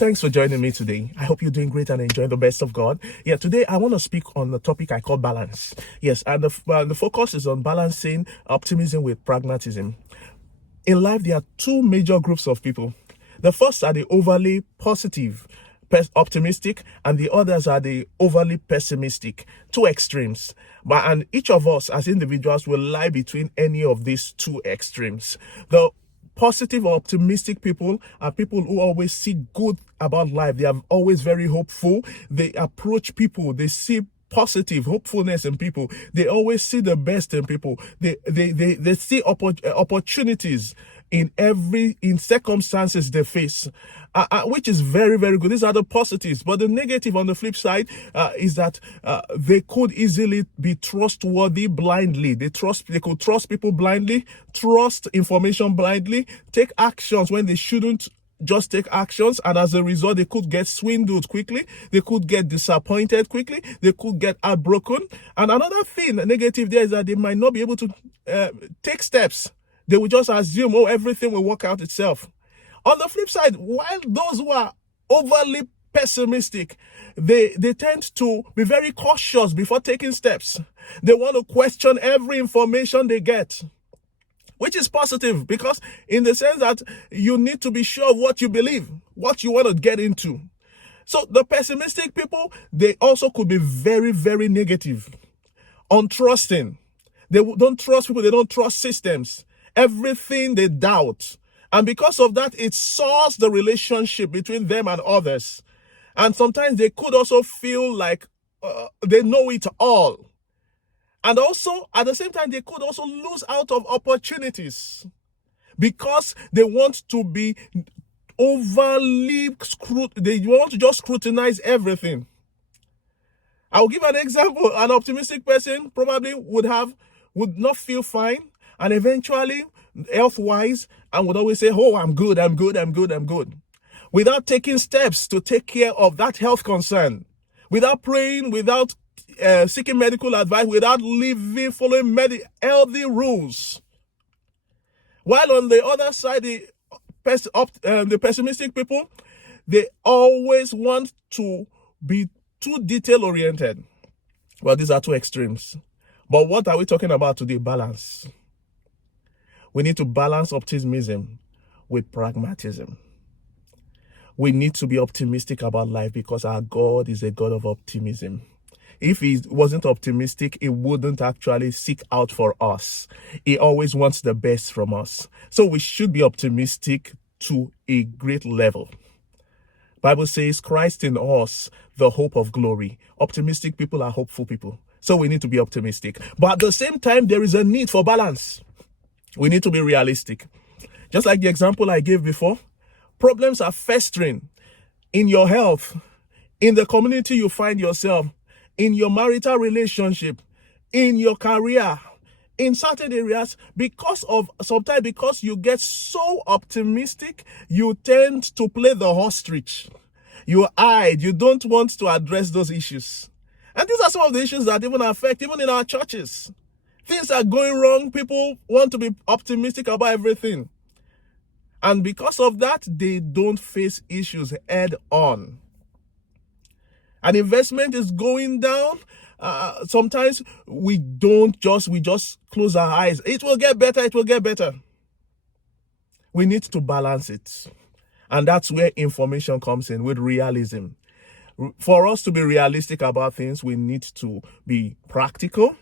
Thanks for joining me today. I hope you're doing great and enjoying the best of God. Yeah, today I want to speak on the topic I call balance. Yes, and the focus is on balancing optimism with pragmatism. In life, there are two major groups of people. The first are the overly positive, optimistic, and the others are the overly pessimistic. Two extremes. And each of us as individuals will lie between any of these two extremes. The positive or optimistic people are people who always see good about life. They are always very hopeful. They approach people. They see positive hopefulness in people. They always see the best in people. They see opportunities in circumstances they face, which is very, very good. These are the positives. But the negative on the flip side is that they could easily be trustworthy blindly. They could trust people blindly, trust information blindly, take actions when they shouldn't just take actions, and as a result, they could get swindled quickly, they could get disappointed quickly, they could get heartbroken. And another thing negative there is that they might not be able to take steps. They will just assume, everything will work out itself. On the flip side, while those who are overly pessimistic, they tend to be very cautious before taking steps. They want to question every information they get, which is positive, because in the sense that you need to be sure of what you believe, what you want to get into. So the pessimistic people, they also could be very, very negative, untrusting. They don't trust people, they don't trust systems. Everything they doubt. And because of that, it sours the relationship between them and others. And sometimes they could also feel like they know it all. And also, at the same time, they could also lose out of opportunities because they want to be they want to just scrutinize everything. I'll give an example. An optimistic person probably would not feel fine, and eventually, health-wise, and would always say, I'm good, without taking steps to take care of that health concern, without praying, without seeking medical advice, without following healthy rules. While on the other side, the pessimistic people, they always want to be too detail-oriented. Well, these are two extremes. But what are we talking about today? Balance. We need to balance optimism with pragmatism. We need to be optimistic about life because our God is a God of optimism. If he wasn't optimistic, he wouldn't actually seek out for us. He always wants the best from us. So we should be optimistic to a great level. Bible says, Christ in us, the hope of glory. Optimistic people are hopeful people. So we need to be optimistic. But at the same time, there is a need for balance. We need to be realistic. Just like the example I gave before, problems are festering in your health, in the community you find yourself, in your marital relationship, in your career, in certain areas, because you get so optimistic, you tend to play the ostrich. You hide. You don't want to address those issues. And these are some of the issues that even affect, even in our churches. Things are going wrong. People want to be optimistic about everything. And because of that, they don't face issues head on. An investment is going down. Sometimes we just close our eyes. It will get better. We need to balance it. And that's where information comes in with realism. For us to be realistic about things, we need to be practical.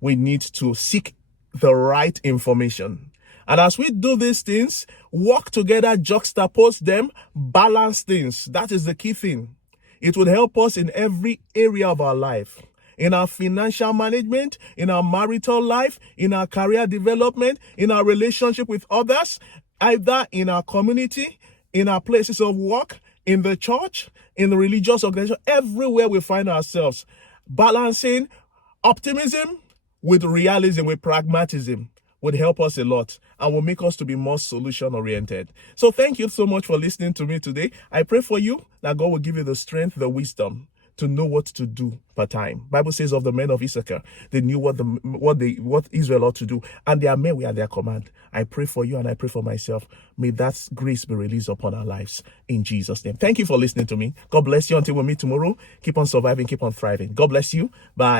We need to seek the right information. And as we do these things, work together, juxtapose them, balance things. That is the key thing. It will help us in every area of our life. In our financial management, in our marital life, in our career development, in our relationship with others, either in our community, in our places of work, in the church, in the religious organization, everywhere we find ourselves. Balancing optimism with realism, with pragmatism, would help us a lot and will make us to be more solution-oriented. So thank you so much for listening to me today. I pray for you that God will give you the strength, the wisdom to know what to do per time. Bible says of the men of Issachar, they knew what Israel ought to do, and their men were at their command. I pray for you and I pray for myself. May that grace be released upon our lives in Jesus' name. Thank you for listening to me. God bless you until we meet tomorrow. Keep on surviving, keep on thriving. God bless you. Bye.